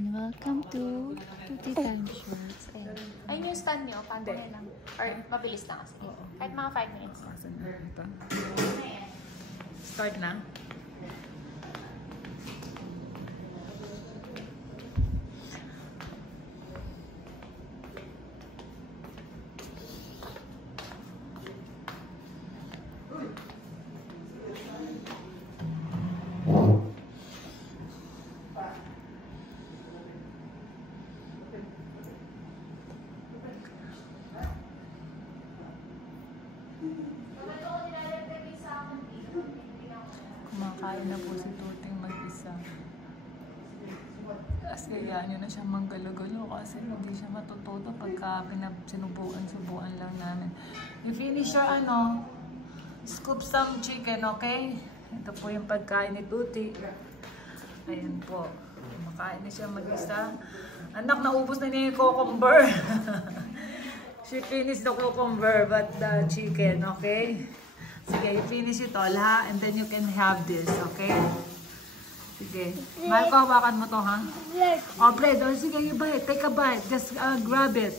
and welcome to Tuti Time Shorts. Ayun yung stand nyo, paano lang? Or mabilis lang kasi. Kahit mga 5 minutes. Start na. Kumakain na po si Tuting mag-isa. Kasi yan, yun na siya manggalo-galo kasi hindi siya matututo pagka sinubuan lang namin. You finish your scoop some chicken, okay? Ito po yung pagkain ni Tuti. Ayan po. Kumakain na siya mag-isa. Anak, naubos na niya yung cucumber. She finished the cucumber but the chicken, okay? Sige, finish it all, ha? And then you can have this, okay? Sige. Marco, hawakan mo to, ha? Oh, bread. Oh, sige, you bite. Take a bite. Just grab it.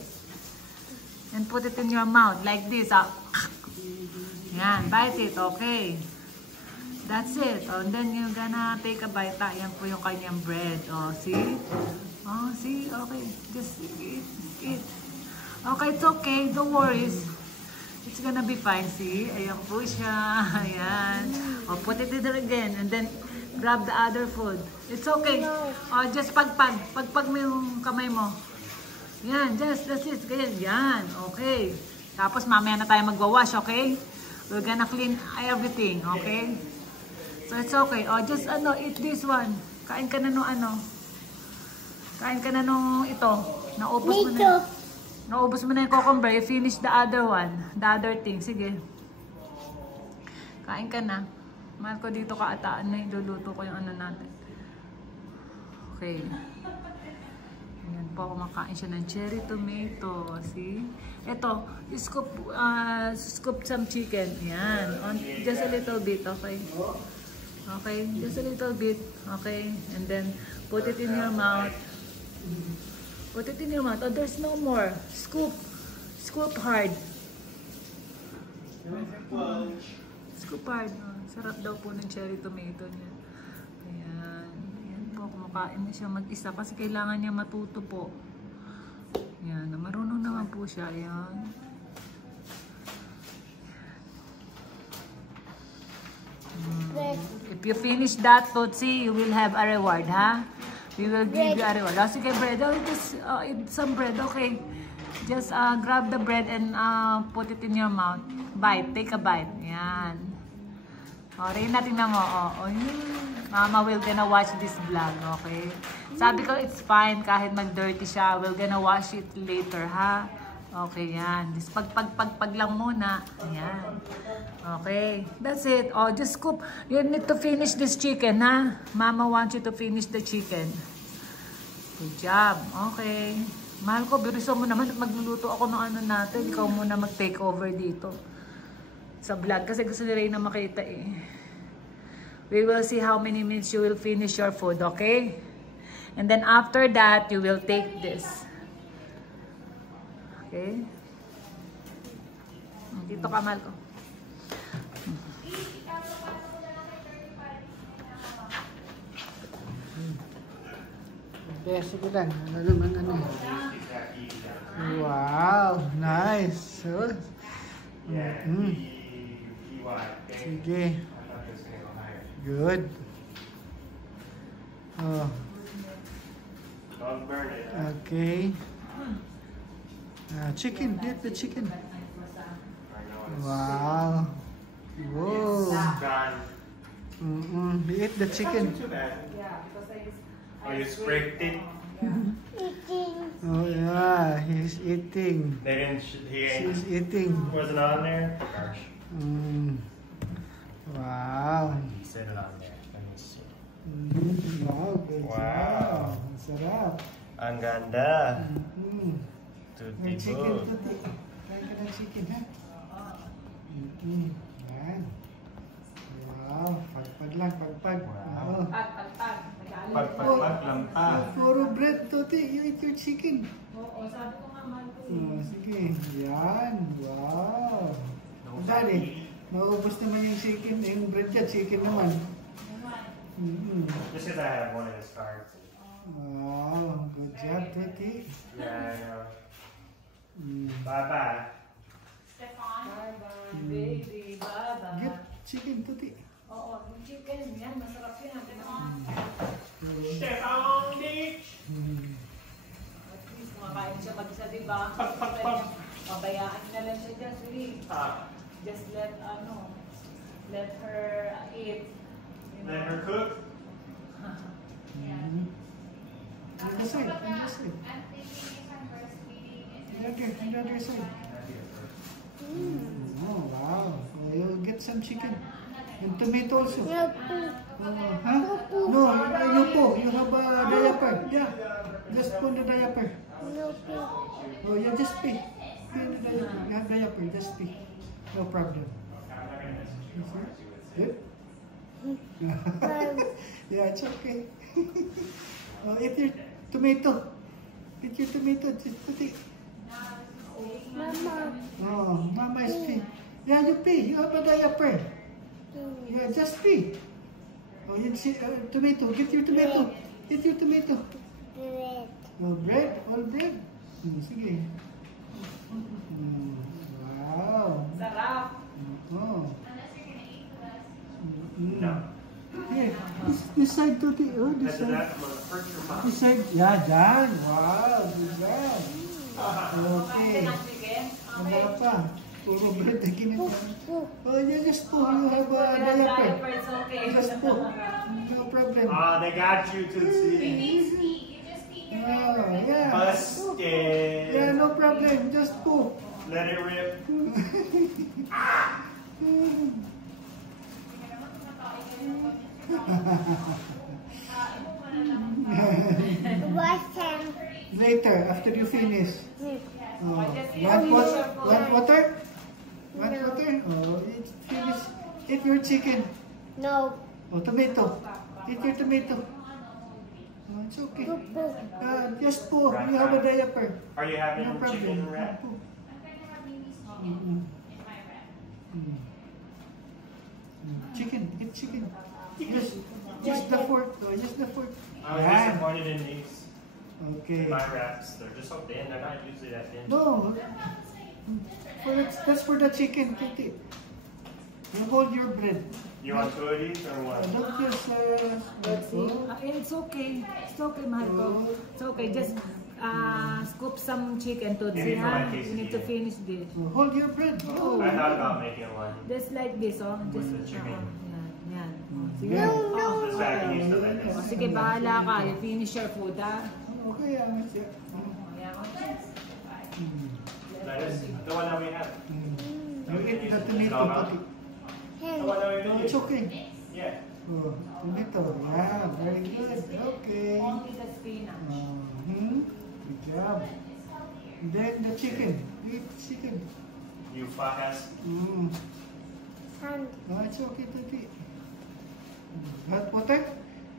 And put it in your mouth. Like this, ha? Yan. Bite it, okay? That's it. Oh, and then you're gonna take a bite, ha? Yan po yung kanyang bread. Oh, see? Oh, see? Okay. Just eat. Eat. Okay, it's okay. Don't worry. It's gonna be fine, see? Ayan po siya. Ayan. O, put it there again. And then, grab the other food. It's okay. O, just pagpag. Pagpag mo yung kamay mo. Yan, just, that's it. Ganyan. Yan, okay. Tapos, mamaya na tayo magwawash, okay? We're gonna clean everything, okay? So, it's okay. O, just, eat this one. Kain ka na nung Kain ka na nung ito. Naubos mo na. Naubos mo na yung cucumber, you finish the other one, the other thing. Sige. Kain ka na. Mahal ko dito kaataan na iluluto ko yung natin. Okay. Ayan po, kumakain siya ng cherry tomato. See? Ito, scoop some chicken. Ayan. Just a little bit, okay? Okay, just a little bit. Okay, and then put it in your mouth. Put it in your mouth. Oh, there's no more. Scoop. Scoop hard. Scoop hard. Oh, sarap daw po ng cherry tomato niya. Ayan. Ayan po. Kumakain na siya mag-isa kasi kailangan niya matuto po. Ayan. Marunong naman po siya. Ayan. If you finish that, Tutsi, you will have a reward, ha? We will give you a reward. Oh, sige, bread. Oh, just eat some bread, okay? Just grab the bread and put it in your mouth. Bite. Take a bite. Yan. O, rin natin na mo. Mama will gonna watch this vlog, okay? Sabi ko, it's fine kahit mag-dirty siya. We're gonna wash it later, ha? Okay, yan. Just pag lang muna. Ayan. Okay. That's it. Oh, just scoop. You need to finish this chicken, ha? Mama wants you to finish the chicken. Good job. Okay. Mahal ko, biriso mo naman at magluluto ako ng natin. Ikaw muna mag-take over dito. Sa vlog. Kasi gusto ni Reyna makita eh. We will see how many minutes you will finish your food, okay? And then after that, you will take this. Okay? Dito ka, mahal ko. Sige lang. Ano naman Wow! Nice! Sige. Good. Oh. Okay. Chicken. Get the chicken. Wow. Whoa. You ate the chicken. Oh, you scraped it? Eating. Oh yeah, he's eating. She's eating. Wasn't on there? Wow. Set it on there. Let me see. Wow, good Wow. job. Sarap. Ang ganda. May chicken, Tuti. Try ka ng chicken, ha? Yan. Wow. Pagpag lang, pagpag. Wow. Pag. Pag lang pa. Puro bread, Tuti. You eat your chicken. Oo, sabi ko nga mahal ko Sige. Yan. Wow. Dali. Naubos naman yung chicken. Yung bread niya, chicken naman. Just because I have one of his cards. Wow. Good job, Tuti. Yeah, I know. Bye-bye. Bye-bye, baby. Bye-bye. Get chicken, Tuti. Oo, yung chicken. Yan, masarap yan. Stefan Beach! At least, kumakain siya mag-isa, diba? Pabayaan na lang siya dyan, sweet. Just let her eat. You know? Let her cook? On the side, on the side. On the other side. Oh, wow. Oh, you'll get some chicken. And tomato also. Huh? No, you po. You have a diaper. Yeah. Just put the diaper. Oh, yeah, just pee. Pee in the diaper. You have diaper. Just pee. No problem. Good? Yeah, it's okay. Oh, eat your tomato. Eat your tomato. Just put it. Oh, Mama is pee. Yeah, you pee. You have a diaper. Yeah, just pee. Oh, you see, tomato. Get your tomato. Get your tomato. Oh, bread. All bread. Sige. Wow. Sarap. Oh. No. Here. This side, Tuti. Oh, this After side. that, I'm going to hurt your mom. This side. Yeah, done. Wow, good job. Kain Okay. ka ng chicken? Wala Okay. pa. Puro bread na kinita. Oh, yeah, just po. You have a diaper. It's okay. Just po. No problem. They got you, Tootsie. Oh, yeah. Busted. Yeah, no problem. Just po. Let it rip. Later, after you finish. Oh, want water? Want water? Oh, finish. Eat your chicken. No. Oh, tomato. Eat your tomato. Oh, it's okay. Just po. You have a diaper. Are you having No problem. chicken wrap? Chicken. Eat chicken. Just the fork. Oh, just the fork. I was Yeah. disappointed in these. Okay. My wraps. They're just so thin. They're not usually that thin. No. That's for the chicken, Titi. You hold your bread. You want two of these or what? Don't just, Let's see. It's okay. It's okay, mahal ko. It's okay. Just scoop some chicken to Maybe see, for my ha? You need to quesadilla. finish this. hold your bread. Oh. I thought about making one. Just like this, oh. Just, With the chicken. yan. Oh, sige. Yeah. Oh. This bag can use the Oh, lettuce. sige, bahala ka. You finish your food, ha? Okay, let's see. Lettuce? The one that we have. You eat the tomato, Titi. The one that we Oh, it's okay. Yeah. Oh, tomato. Yeah, very good. Okay. Only the spinach. Good job. Then the chicken. Eat chicken. You fuckers. Oh, it's okay, Titi. Hot water?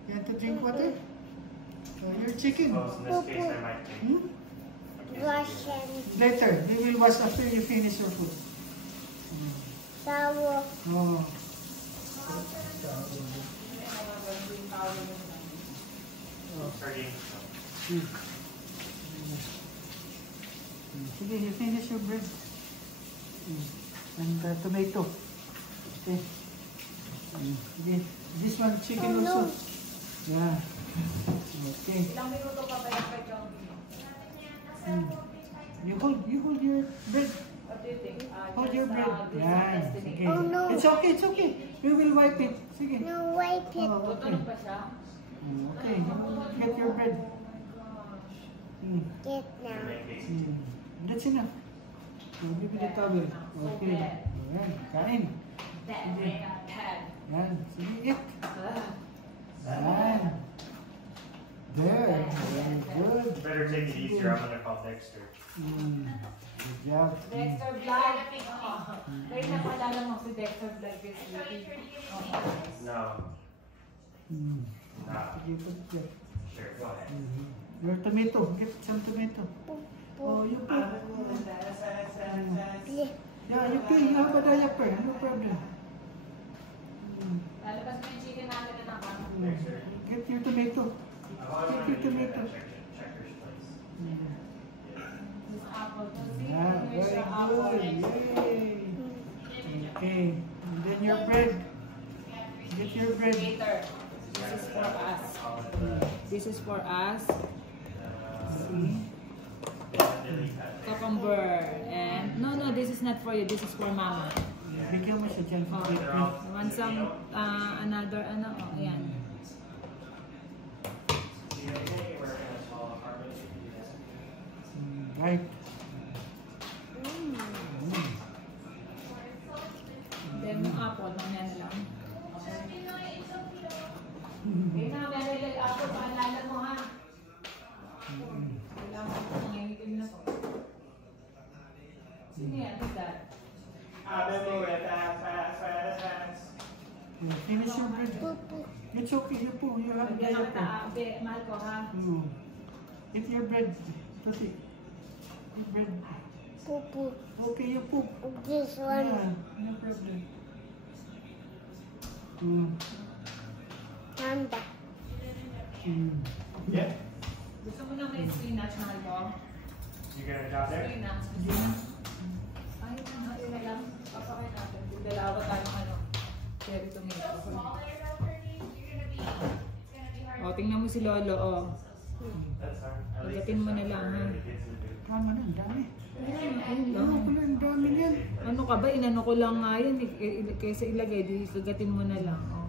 You want to drink water? Your chicken. Oh, so in this case, I might take. Hmm? Russian. Later, we will wash after you finish your food. Towel. Oh. Hurting. Sige, you finish your bread. And tomato. Okay. Sige. This one, chicken also. Yeah. Okay. Ilang minuto pa ba yung kay Chong? You hold your bread. What do you think? Hold Just, your bread. this Yeah. destiny. Sige. Oh, no. It's okay, it's okay. We will wipe it. Sige. No, wipe it. Oh, okay. Tutunog pa siya? Okay. Get your bread. Get now. That's enough. Give me the towel. Okay. Ayan. Kain. Yan. Sige, eat. Yan. There. Very good. Better take it easier. I'm gonna call Dexter. Good job. Dexter Vlog. Kaya napalala mo si Dexter Vlog this week. No. You put there. Sure, go ahead. Your tomato. Get some tomato. Oh, you put. Yeah, you pay. You have a diaper. No problem. Lalabas mo yung chicken natin na nakano. Get your tomato. Get your tomato. Checkers, please. This apple. Yeah, very good. Yay. Okay. And then your bread. Get your bread. Later. This is for us. This is for us. See? Cucumber. And no, this is not for you. This is for mama. Bigyan mo siya dyan. Oh, you want some another ano? Oh, ayan. Right. Then yung apple, mamaya na lang. Okay na, meron yung apple. Paalala mo ha. Kailangan ko nangyayigil na to. Sino yan? Who's that? Finish your bread. It's okay. You po. You have Lagyan ng diaper. taabe. Mahal ko ha. Eat your bread. Tuti. Eat bread. Poop. Okay, you poop. This Yeah, one. no problem. Panda. Yeah. Gusto mo na may spinach, mahal ko? You gonna drop there? Spinach. Ay, yun na lang. Papakain natin. Dalawa tayo ano. Cherry tomato. O, tingnan mo si Lolo, o. That's fine. At least Pagdating mo na lang, ha? Tama na, ang dami. Ayun lang. Ano pala, ang dami niyan. Ano ka ba? Inano ko lang nga yan. Kaysa ilagay, di kagatin mo na lang. Oh.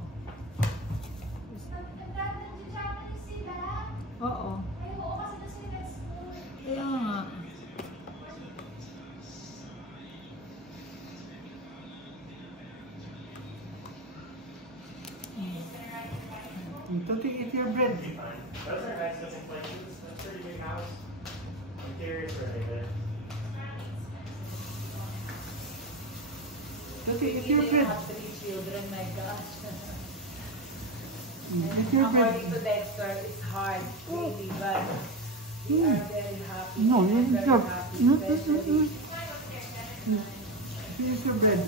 Oo. Kaya nga. Tuti, eat your bread. Be fine. Those are nice looking places. That's a pretty big house. I'm curious where they live. Tuti, eat your bread. have 3 children, my gosh. Eat your bread. According to Dexter, it's hard, really, but we are very happy. No, I'm you very don't. happy, No, especially. Finish your bread.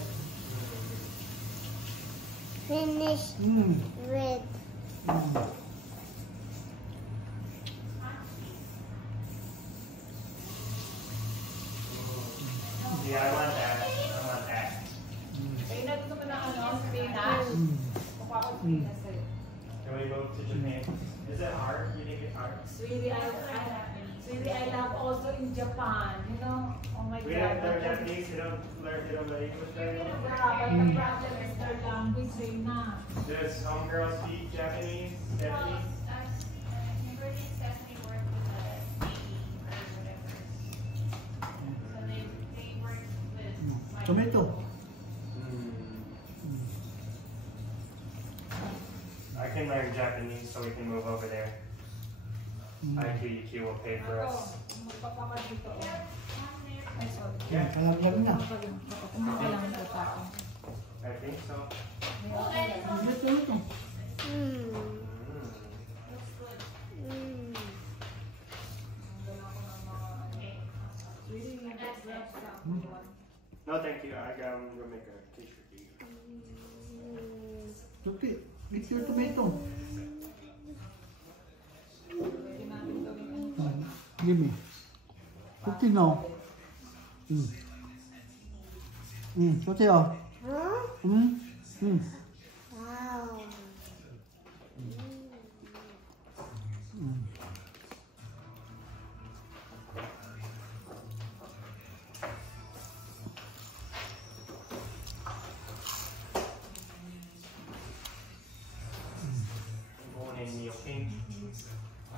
Finish red. Yeah, I want that. I want that. Kaya na gusto mo na ano, spinach? Mukha ko spinach sa'yo. Can we move to Japan? Is it hard? You think it's hard? Sweetie, I love also in Japan, you know? Oh my We God. don't learn Japanese. They don't learn English very well. But the problem is their language, they not. Does homegirl speak Japanese? Japanese? Tomato. I can learn Japanese so we can move over there. IQEQ will pay for us. Magpapa ka dito. Ay, sorry. Yan, kalaglag na. Kumaka lang ito pa ako. I think so. Get tomato. No, thank you. We'll make a cake for you. Tuti, eat your tomato. Give me. Tuti now. Tuti oh. Wow. Going in the okay?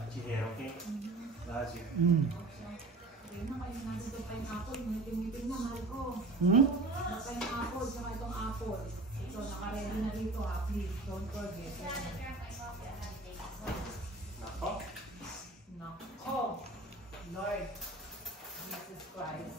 Chihiro king? Lazio. Ayun na, kayo nandito pa yung apple. Meeting na, mahal ko. Hmm? Baka yung apple, saka itong apple. Ito, nakaready na dito ha. Please, don't forget. Nako. Nako. Lord Jesus Christ.